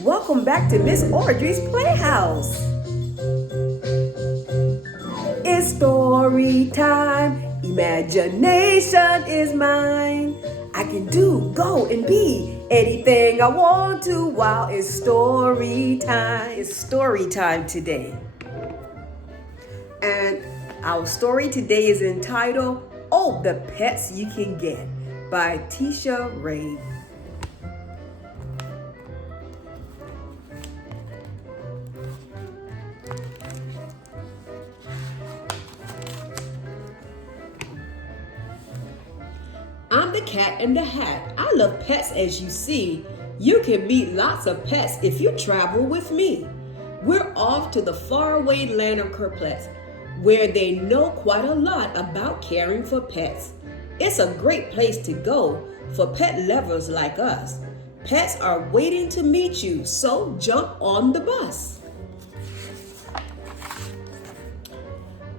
Welcome back to Miss Audrey's Playhouse. It's story time. Imagination is mine. I can do, go, and be anything I want to while it's story time. It's story time today. And our story today is entitled, Oh, the Pets You Can Get by Tisha Ray. I'm the cat in the hat. I love pets as you see. You can meet lots of pets if you travel with me. We're off to the faraway land of Kerplets, where they know quite a lot about caring for pets. It's a great place to go for pet lovers like us. Pets are waiting to meet you, so jump on the bus.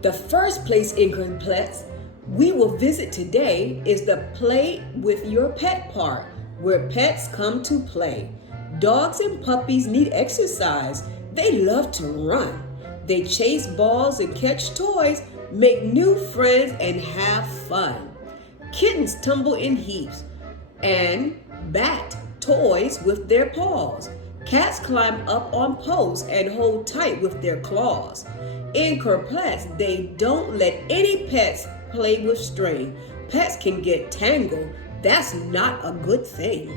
The first place in Kerplets we will visit today is the Play with Your Pet Park, where pets come to play. Dogs and puppies need exercise. They love to run. They chase balls and catch toys, make new friends and have fun. Kittens tumble in heaps and bat toys with their paws. Cats climb up on posts and hold tight with their claws. In Kerplets, they don't let any pets play with string. Pets can get tangled. That's not a good thing.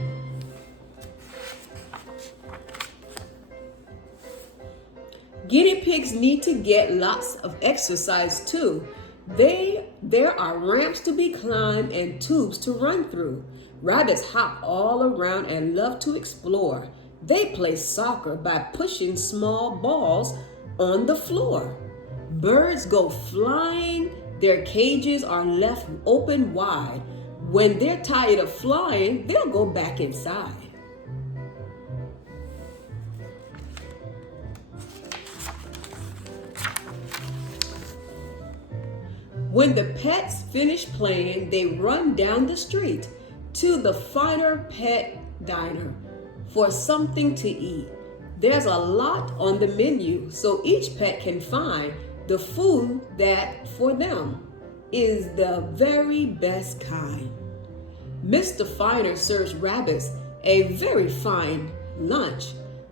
Guinea pigs need to get lots of exercise too. There are ramps to be climbed and tubes to run through. Rabbits hop all around and love to explore. They play soccer by pushing small balls on the floor. Birds go flying. Their cages are left open wide. When they're tired of flying, they'll go back inside. When the pets finish playing, they run down the street to the Finer Pet Diner for something to eat. There's a lot on the menu, so each pet can find the food that for them is the very best kind. Mr. Finer serves rabbits a very fine lunch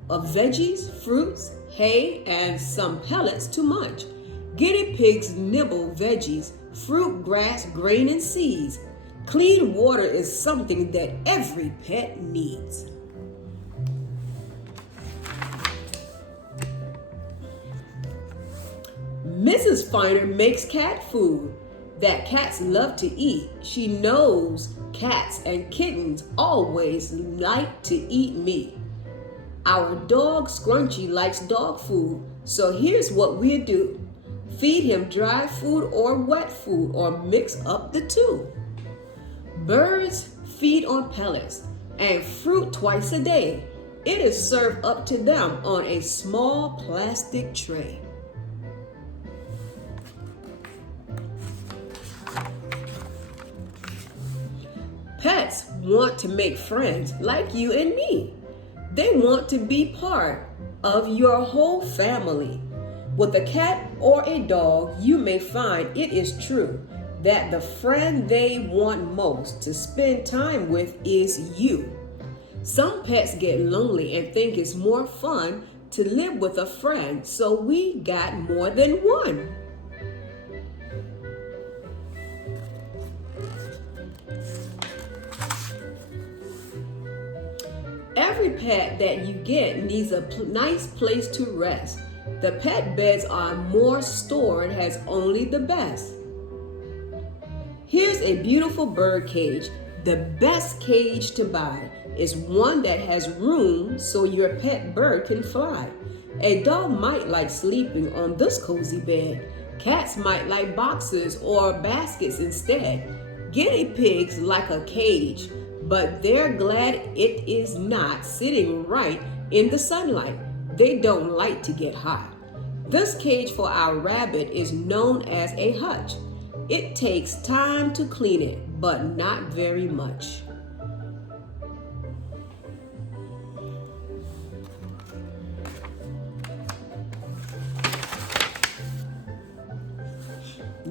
of veggies, fruits, hay, and some pellets to munch. Guinea pigs nibble veggies, fruit, grass, grain, and seeds. Clean water is something that every pet needs. Mrs. Finer makes cat food that cats love to eat. She knows cats and kittens always like to eat meat. Our dog Scrunchy likes dog food, so here's what we do. Feed him dry food or wet food or mix up the two. Birds feed on pellets and fruit twice a day. It is served up to them on a small plastic tray. Pets want to make friends like you and me. They want to be part of your whole family. With a cat or a dog, you may find it is true that the friend they want most to spend time with is you. Some pets get lonely and think it's more fun to live with a friend, so we got more than one. Every pet that you get needs a nice place to rest. The pet beds are more stored, has only the best. Here's a beautiful bird cage. The best cage to buy is one that has room so your pet bird can fly. A dog might like sleeping on this cozy bed. Cats might like boxes or baskets instead. Guinea pigs like a cage, but they're glad it is not sitting right in the sunlight. They don't like to get hot. This cage for our rabbit is known as a hutch. It takes time to clean it, but not very much.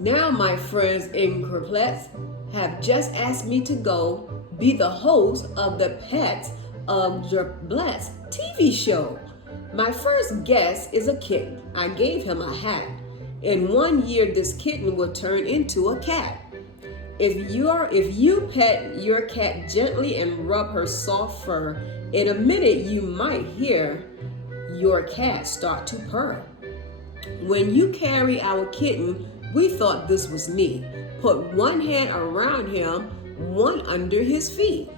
Now my friends in Pets have just asked me to go be the host of the Pets of Your Bless TV show. My first guest is a kitten. I gave him a hat. In 1 year, this kitten will turn into a cat. If you pet your cat gently and rub her soft fur, in a minute you might hear your cat start to purr. When you carry our kitten, we thought this was neat. Put one hand around him, one under his feet.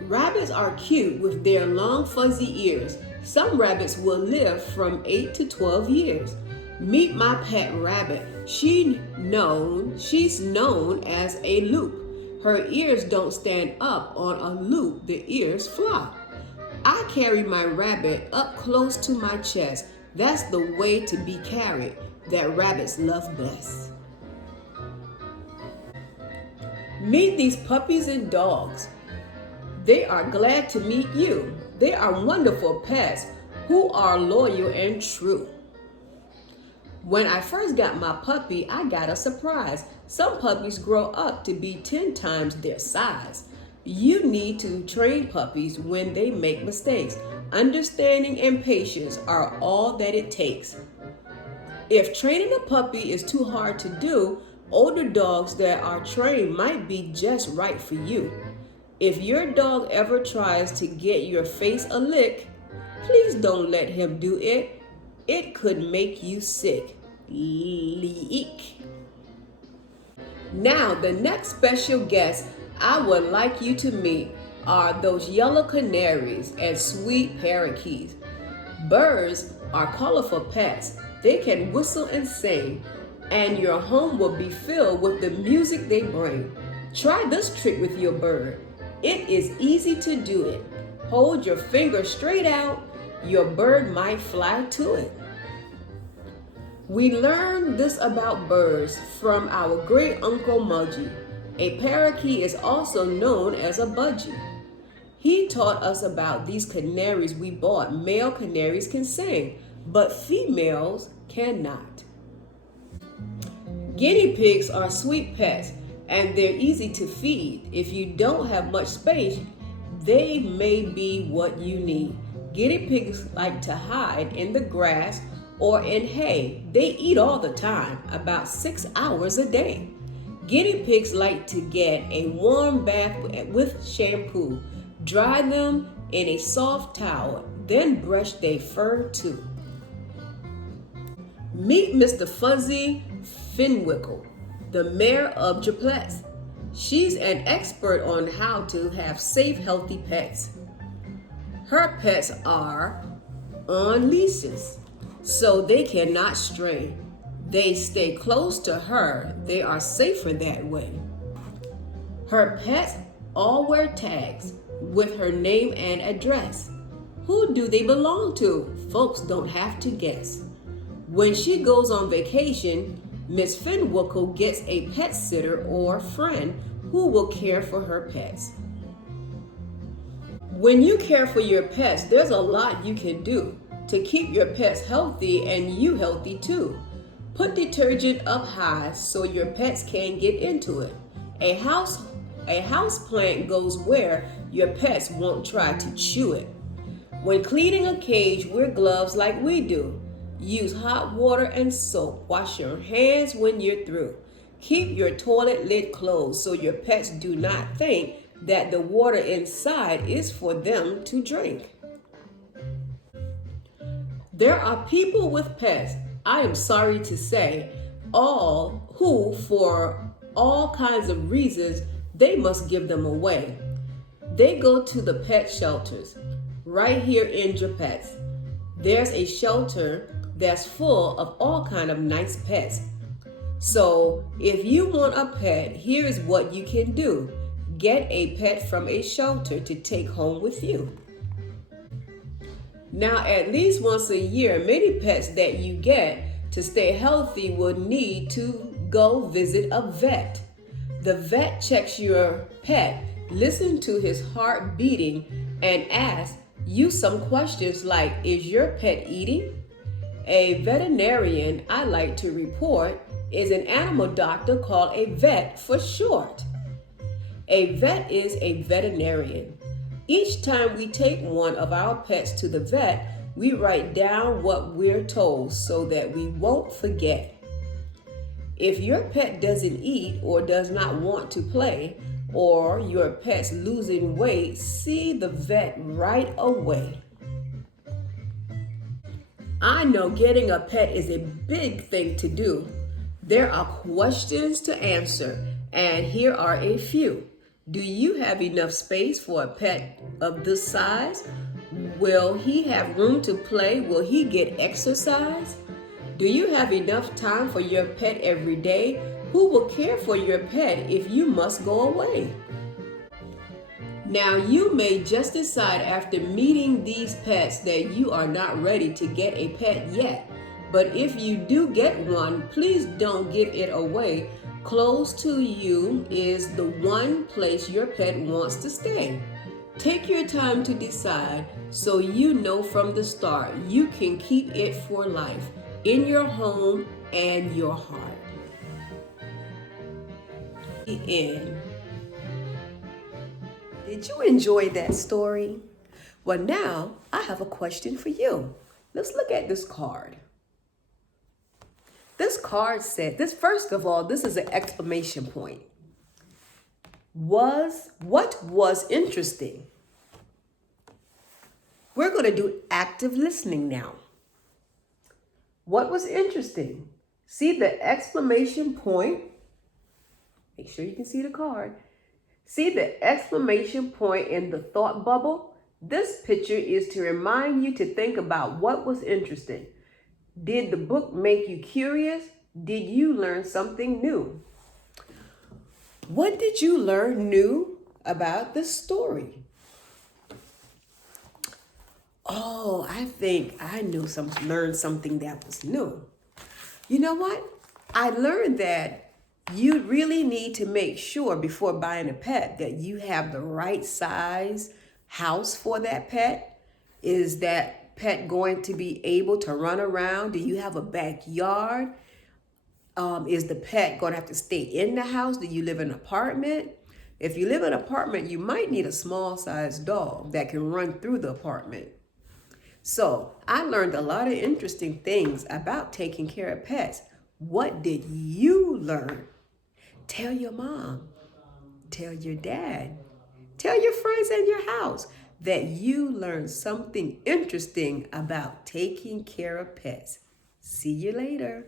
Rabbits are cute with their long fuzzy ears. Some rabbits will live from 8 to 12 years. Meet my pet rabbit. She's known as a loop. Her ears don't stand up on a loop, the ears flop. I carry my rabbit up close to my chest. That's the way to be carried that rabbits love best. Meet these puppies and dogs. They are glad to meet you. They are wonderful pets who are loyal and true. When I first got my puppy, I got a surprise. Some puppies grow up to be 10 times their size. You need to train puppies when they make mistakes. Understanding and patience are all that it takes. If training a puppy is too hard to do, older dogs that are trained might be just right for you. If your dog ever tries to get your face a lick, please don't let him do it. It could make you sick. Leak. Now, the next special guest I would like you to meet are those yellow canaries and sweet parakeets. Birds are colorful pets. They can whistle and sing, and your home will be filled with the music they bring. Try this trick with your bird. It is easy to do it. Hold your finger straight out. Your bird might fly to it. We learned this about birds from our great uncle Mudgy. A parakeet is also known as a budgie. He taught us about these canaries we bought. Male canaries can sing, but females cannot. Guinea pigs are sweet pets, and they're easy to feed. If you don't have much space, they may be what you need. Guinea pigs like to hide in the grass or in hay. They eat all the time, about 6 hours a day. Guinea pigs like to get a warm bath with shampoo. Dry them in a soft towel, then brush their fur too. Meet Mr. Fuzzy Finwickle, the mayor of Your Pets. She's an expert on how to have safe, healthy pets. Her pets are on leashes, so they cannot stray. They stay close to her. They are safer that way. Her pets all wear tags with her name and address. Who do they belong to? Folks don't have to guess. When she goes on vacation, Miss Finwickle gets a pet sitter or friend who will care for her pets. When you care for your pets, there's a lot you can do to keep your pets healthy and you healthy too. Put detergent up high so your pets can't get into it. A house plant goes where your pets won't try to chew it. When cleaning a cage, wear gloves like we do. Use hot water and soap. Wash your hands when you're through. Keep your toilet lid closed so your pets do not think that the water inside is for them to drink. There are people with pets, I am sorry to say, who for all kinds of reasons, they must give them away. They go to the pet shelters. Right here in Your Pets, there's a shelter that's full of all kind of nice pets. So if you want a pet, here's what you can do. Get a pet from a shelter to take home with you. Now, at least once a year, many pets that you get to stay healthy will need to go visit a vet. The vet checks your pet, listen to his heart beating, and ask, Use some questions like, is your pet eating? A veterinarian, I like to report, is an animal doctor called a vet for short. A vet is a veterinarian. Each time we take one of our pets to the vet, we write down what we're told so that we won't forget. If your pet doesn't eat or does not want to play, or your pet's losing weight, see the vet right away. I know getting a pet is a big thing to do. There are questions to answer, and here are a few. Do you have enough space for a pet of this size? Will he have room to play? Will he get exercise? Do you have enough time for your pet every day? Who will care for your pet if you must go away? Now, you may just decide after meeting these pets that you are not ready to get a pet yet. But if you do get one, please don't give it away. Close to you is the one place your pet wants to stay. Take your time to decide so you know from the start you can keep it for life in your home and your heart. The end. Did you enjoy that story? Well, now I have a question for you. Let's look at this card. This card said, first of all, this is an exclamation point. What was interesting? We're going to do active listening now. What was interesting? See the exclamation point. Make sure you can see the card. See the exclamation point in the thought bubble? This picture is to remind you to think about what was interesting. Did the book make you curious? Did you learn something new? What did you learn new about this story? Oh, I think I learned something that was new. You know what? I learned that you really need to make sure before buying a pet that you have the right size house for that pet. Is that pet going to be able to run around? Do you have a backyard? Is the pet going to have to stay in the house? Do you live in an apartment? If you live in an apartment, you might need a small sized dog that can run through the apartment. So I learned a lot of interesting things about taking care of pets. What did you learn? Tell your mom, tell your dad, tell your friends in your house that you learned something interesting about taking care of pets. See you later.